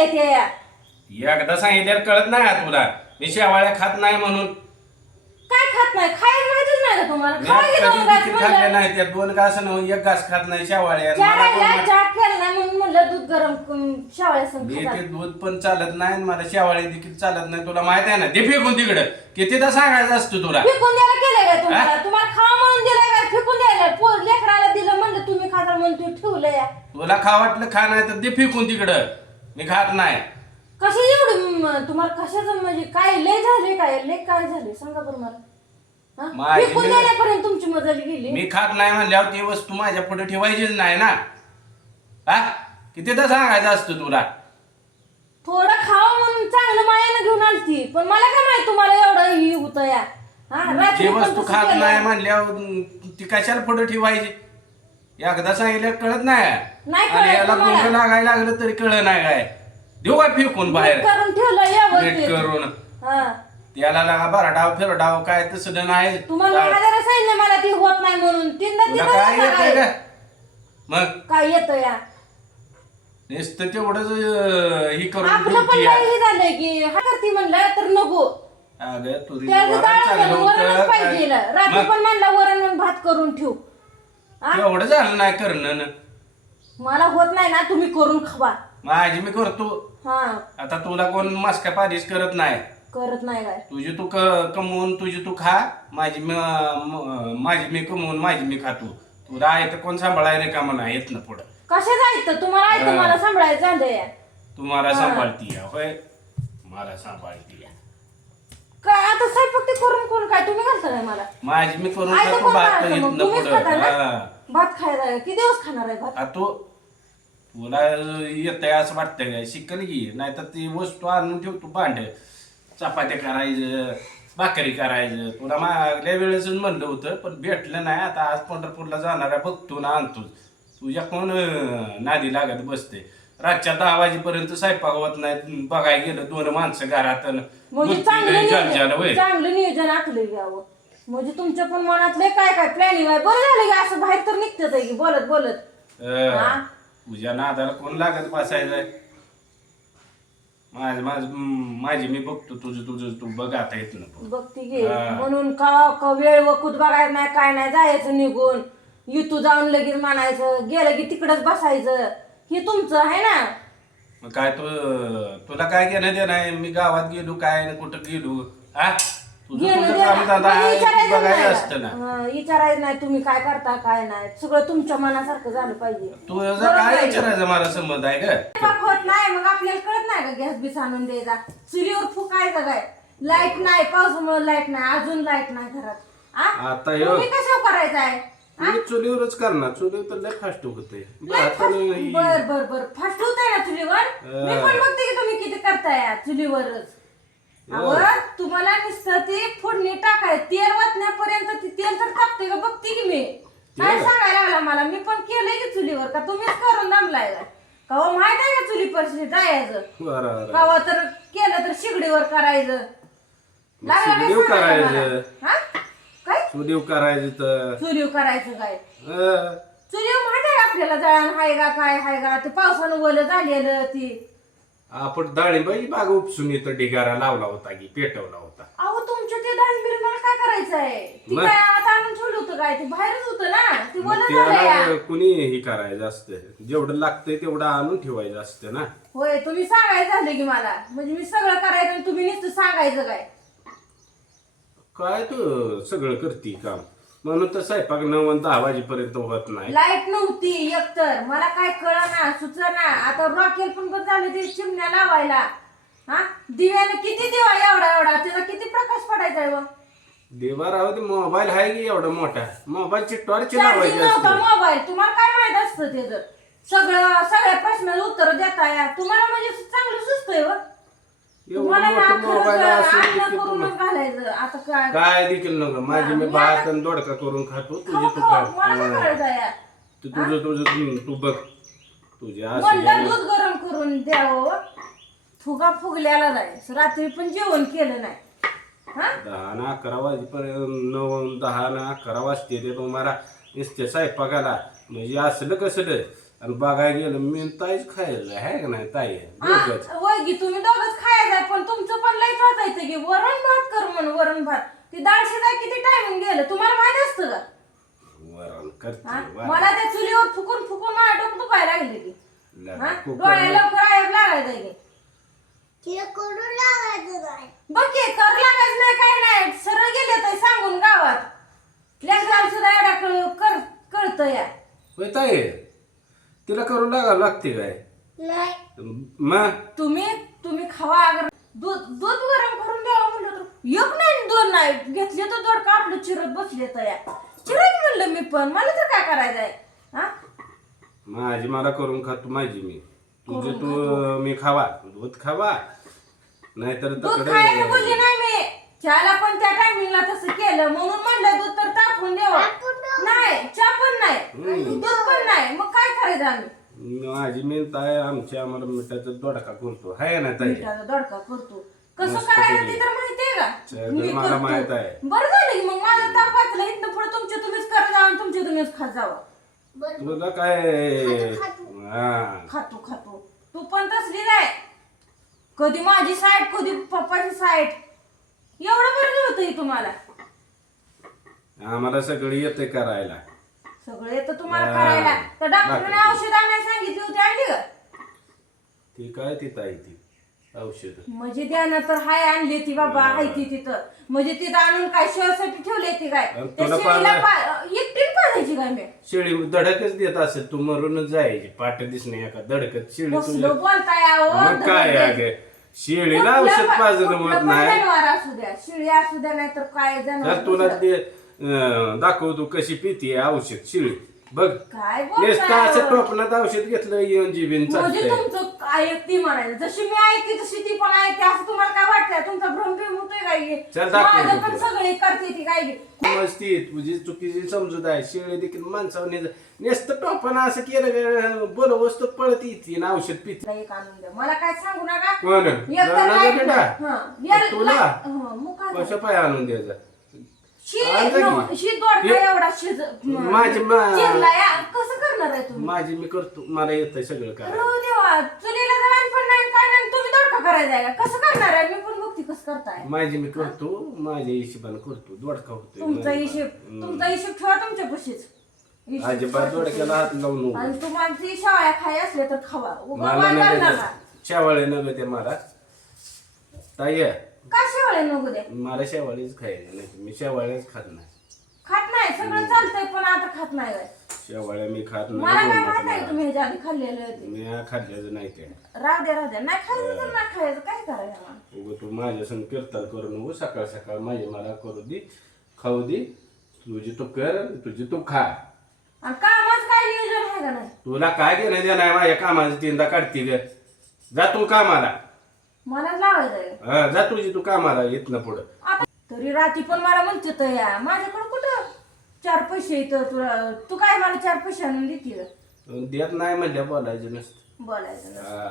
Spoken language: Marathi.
येते. एकदा सांगितल्यावर कळत नाही हा तुला? मी शेवाळ्या खात नाही म्हणून. काय खात नाही? खायला माहितीच नाही का तुम्हाला? मी खावा की दोन कधी घास देखील म्हणलं. खाल्ले नाही त्या दोन घास एक घास खात नाही शेवाळ्या. चहा मला कोण राहिला, म्हण- चहा केला नाही म्हणून म्हणलं दूध गरम करून शेवाळ्या संग मी खातात. ते दूध पण चालत नाही आणि मला शेवाळ्या देखील चालत नाही. तुला माहीत आहे ना? ते फेकून तिकडं. कितीदा सांगायचं असतं तुला. फेकून द्यायला काय तुम्हाला? तुम्हाला खावा म्हणून काय फेकून द्यायला. पोर लेकराला दिलं म्हणलं तुम्ही खाता म्हणून तू ठेवलं या तुला खा वाटलं खा नाही तर ते फेकून तिकडं. मी खात नाही. कशी एवढं? म, तुम्हाला कशाचं म्हणजे काय लय झाले काय? लय काय झाले सांगा बरं मला. हा? माझी देण्यापर्यंत तुमची मजल गेली. मी खात नाही म्हणल्यावर ती वस्तू माझ्या पुढे ठेवायचीच नाही ना. हा? कितीदा सांगायचं असतं तुला. थोडं खावं म्हणून चांगलं मायानं घेऊन आलती. पण मला काय माहीत तुम्हाला एवढं ही होतं या. हा, रात्री जे पण वस्तू तसं खात केलं. नाही म्हणल्यावर ती कशाला पुढे ठेवायची? एकदा सांगितलं कळत नाही. नाही कळत आणि याला. गुंग लागायला लागलं तरी कळ नाही काय. देऊ काय फेकून बाहेर? करून ठेवलं नीट यावरती करून. हा. त्याला लागा बरडाव फिरडाव काय तसं नाही. तुम्हाला सांगितलं मला ती होत नाही म्हणून. तीनदा तुला तीनदा काय येतंय मग? काय येतं या? नुसतं तेवढंच अं, ही करून आपलं पण ठेवती लय हे झालंय की हा करती म्हणलं तर नको. अगं तुझी त्याचं वरण डाळ चांगलं करून होतं, वरणच पाहिजे रात्री मग? पण म्हणला वरण आणि भात करून ठेव. एवढं झालं नाही करणं न. मला होत नाही ना तुम्ही करून खावा. माझी मी करतो. हा. आता तुला कोण मास्का पारिश करत नाही. करत नाही काय? तुझी तू क- कमवून तुझी तू खा माझी मी म- माझी मी कमवून माझी मी खातो. तुला आहे तर कोण सांभाळायला का म्हणा येत ना पुढं. कशा जायचं तुम्हाला आहे हा. तुम्हाला सांभाळायचं झालंय तुम्हाला सांभाळती आहे, होय? मला सांभाळती. काय आता स्वयंपाक ते करून कोण काय तुम्ही घालता काय मला? माझी मी करून कोण भात खायचं येत मग? ना तुम्हीच पुढं. खाता ना? हा. भात खायला किती दिवस खाणार आहे भात? आ तो तुला येत आहे असं वाटतं काय? शिकल की. नाही तर ती वस्तू आणून ठेवतो भांड. चपात्या करायचं भाकरी करायचं. तुला मागल्या वेळेस म्हणलं होतं पण भेटलं नाही. आता आज पंढरपूरला जाणाऱ्या बघतो ना आणतो तुझ्या कोण अं, नादी लागत बसते. रातच्या दहा वाजेपर्यंत स्वयंपाक होत नाही. बघायला गेलं दोन माणसं घरात अन म्हणजे चांगलं लय नियोजन होय. चांगलं नियोजन आखलं घ्यावं म्हणजे तुमच्या पण मनातले काय काय प्लॅनिंग आहे. बरं झालं की असं बाहेर तर निघतं की बोलत बोलत. अं, हा? तुझ्या नादाला कोण लागत बसायचं माझ माझ माझी मी बघतो तुझं तुझं तू बघ आता येत ना बघती घे हा. म्हणून का का वेळ वकूत बघायचं नाही काय नाही जायचं निघून. इथू जाऊन लगेच म्हणायचं गेलं की तिकडच बसायचं. हे तुमचं आहे ना. मग काय तू तुला काय घेणं देणं आहे? मी गावात गेलो काय कुठं गेलो? हा? तुझं घेणं तुझं देणं. काम धंदा म्हणजे आहे, विचारायचं बघायचं नाही असतं ना. हा, विचारायचं नाही तुम्ही काय करता काय नाही. सगळं तुमच्या मनासारखं झालं पाहिजे. बरोबर काय आहे. विचारायचं मला संबंध आहे का? स्वयंपाक होत नाही मग आपल्याला कळत नाही का गॅस बीस आणून द्यायचा? चुलीवर फुकायचं काय? लाइट नाही पावसामुळे लाइट नाही अजून लाइट नाही घरात. आ? आता तुम्ही कशावर करायचं आहे? मी चुलीवरच करणार. चुलीवर तर लय फास्ट होते बर बर बर फास्ट होत आहे ना चुलीवर? मी पण बघते की तुम्ही किती करताय चुलीवरच. अहो तुम्हाला नुसतं ते फोडणी टाकाय तेल वाटण्यापर्यंत ती तेल तर टाकते का बघते की मी. काय सांगायला लागला मला? मी पण केलंय की चुलीवर का तुम्हीच करून दमलाय का कवा माहीत आहे का चुली परिस्थिती जायचं? कवा तर केलं तर शिगडीवर करायचं. लागलं करायचं. चुलीव करायचं तर चुलीव करायचं काय? अं, चुलीव माहीत आहे आपल्याला जळण? हाय का काय? हाय का? ते पावसानं ओलं झालेलं ती. आपण डाळिंबाची बाग उपसून इथं ढिगारा लावला होता की पेटवला होता. अहो तुमच्या ते डाळिंबीर मला काय करायचं आहे ती मग? काय आता आणून ठेवलं होतं काय? ते बाहेरच होतं ना. ते मग ओलं झालं त्याला या कुणी हे करायचं असतं? जेवढं लागतंय तेवढं आणून ठेवायचं असतं ना. होय तुम्ही सांगायचं झालं की मला. म्हणजे मी सगळं करायचं आणि तुम्ही नुसतं सांगायचं काय? काय तू सगळं करती काम? म्हणून तर स्वयंपाक नऊ आणि दहा वाजेपर्यंत होत नाही. लाइट नव्हती एकतर. मला काय कळना सुचना. आता रॉकेल पण बंद झाले ते चिमण्या लावायला. हा? दिव्याने किती दिवा एवढा एवढा? त्याचा किती प्रकाश पडायचा आहे व? देवा राहू दे मोबाईल आहे की एवढा मोठा? मोबाईलची टॉर्च लावायची नव्हता असते. मोबाईल. तुम्हाला काय माहीत असतं त्याचं सगळं सगळ्या प्रश्नाला उत्तर देता या तुम्हाला म्हणजे चांगलं सुचतंय व एवढं तुम्हाला ना मोठं खरंच करूनच घालायचं. आता काय? काय देखील नको. माझी मी भात आणि दोडका करून खातो. तुझी तू मला खा करायचं या तू तुझं तुझं तू- तू बघ. तुझे म्हणलं असं दूध गरम करून द्यावं. फुगा फुगल्याला नाही. रात्री पण जेवण केलं नाही. हा? दहा ना अकरा वाजेपर्यंत नऊ दहा ना अकरा वाजते ते तुम्हाला नुसते स्वयंपाकाला. म्हणजे असलं कसलं? आणि बघायला गेलं मी ताईच खायचं आहे का नाही ताई दोघंच. होय की तुम्ही दोघच खायचं पण तुमचं पण लयच वाचायचं की वरण भात कर म्हणून वरण भात ती डाळ शिजाय किती टायमिंग गेलं तुम्हाला माहीत असतं का वरण करते हा? वरण. मला त्या चुलीवर फुकून फुकून माझ्या डोकं दुखायला लागली ती लगा हा? कुकर डोळ्या लवकर आयोग लागायचं की तिला करू लागायचं काय बघ की कर लागायचं नाही काय नाही सरळ गेले तर सांगून गावात लेकराला सुद्धा एवढा कळ कर कळतं या होय ताई तिला करू लागावं लागते काय? नाही. मग? तुम्ही तुम्ही खावा अगर. दूध दूध गरम करून द्यावं म्हणलं तर. एक नाही दोन नाही. घेतले तर दोड कापलं चिरत बसले तर या. चिरत म्हणलं मी पण. मला तर काय करायचंय? हा? माझी मला करून खातो माझी मी. तुझे तू मी खावा. दूध खावा. नाहीतर दूध तकडे खायला बोलली नाही मी. चहाला पण त्या टायमिंगला तसं केलं. म्हणून म्हणलं दूध तर तापून द्यावं. नाही चहा पण नाही. दूध करायचं आम्ही माझी मी ताई आमची आम्हाला मिठाचा दोडका करतो. हाय ना ताई? मिठाचा दोडका करतो. कसं मस्त करायचं केली. ते तर माहितीये का? तर मी मला करतो. माहीत आहे. बरं झालं की मग माझा ताप वाचला इथनं पुढे तुमचे तुम्हीच करा जावं आणि तुमचे तुम्हीच खात जावं. बरं. तुला काय खातो. हा. खातो खातो. तू पण तसली नाही. कधी माझी साईड कधी पप्पाची साईड एवढं बरं होतं हे तुम्हाला आम्हाला सगळं येते करायला. सगळं येतं तुम्हाला हा. करायला. तर डॉक्टरने. औषध आणायला सांगितली होती आणली का? ती काय ती ताई ती? औषध. म्हणजे द्यानं तर हाय आणली ती बाबा हाय ती तिथं. म्हणजे तिथं आणून काय शेवसाठी ठेवले ती काय? त्या तुला शेळीला पाहिलं? पा- एकटीच पाजायची काय मी? शेळी धडकच देत असेल तू मरूनच जायची. पाठ दिसणे एका धडकत शेळी तुझ्या बोलताय अहो, मग काय. अगे शेळीला कुठलं औषध पण- पाजत कुठलं होत पण नाही. जनावर असू द्या. शिळी असू द्या नाही तर काय जनावर तर तुला दुसरं. ते अं, दाखवतो कशी पिती औषध. शिळी. बघ. काय नुसतं बोलताय असं? टोपणात औषध घेतलं येऊन जीबीन म्हणजे चालतंय. तुमचं ऐकती म्हणायचं? जशी मी ऐकते तशी ती पण ऐकते. असं तुम्हाला काय वाटतंय? तुमचा भ्रमभ्रम होतोय काय चल दाखव माझं तू पण तुला. सगळे करते ती काय मस्ती तुझी चुकीची समजूत आहे. शेळी देखील माणसावर नुसतं टोपणा असं केलं बोल वस्तू पळत ना औषध पिती. एक मला काय सांगू नका? कोण? लग्नाचं. हं. तुला? हं, मुका कशा पाय आणून द्यायचा? शी आणलं की? नो- शी दोडका एवढा शिज माझी मा- चिरला या कसं करणार आहे तुम्ही? माझी मी करतो मला येतंय सगळं काय देवा चुलीला पण नाही काय नाही तुम्ही दोडका करायचा आहे का? कसं करणार आहे? मी पण बघते कसं करताय. माझी मी करतो माझ्या हिशोबाने करतो दोडका तुमचा हिशेब तुमचा हिशेब ठेवा तुमच्या पशीच. अजिबात दोडक्याला हात लावून नको. आणि तुम्हाला ती शाळ्या खाय असल्या तर खावा. उगा मला वाद. शेवाळे नव्हे ते मला. ताई का शेवाळे नको दे मला शेवाळीच खायचं नाही. मी शेवाळ्याच खात नाही. खात नाही? सगळं चालतंय पण आता खात नाही बाई. शेवाळ्या मी खात मला काय नाही माहीत आहे तुम्ही ह्याच्या आधी खाल्लेलं ते. मी खाल्ल्याचं नाही ते. राहू दे राहू दे नाही खायचं तर नाही खायचं. काय करायचं मला? उगं तू माझ्या संग कीर्तन करू नको सकाळ सकाळ माझी मला करू दे खाऊ दे. तुझी तू कर तुझी तू खा. आणि कामाचं काय नियोजन आहे का नाही? तुला काय घेणं देणं आहे? माझ्या कामाचं तीनदा काढते ग. जा तू कामाला. मला लावायचं आहे. हा जा तुझी तू कामाला इथनं पुढं. आता तरी रात्री पण मला म्हणते तर या माझ्याकडे कुठं चार पैसे येतं तुला तू काय मला चार पैसे आणून देतील देत नाही म्हणल्या बोलायचं नसतं. बोलायचं ना. हा.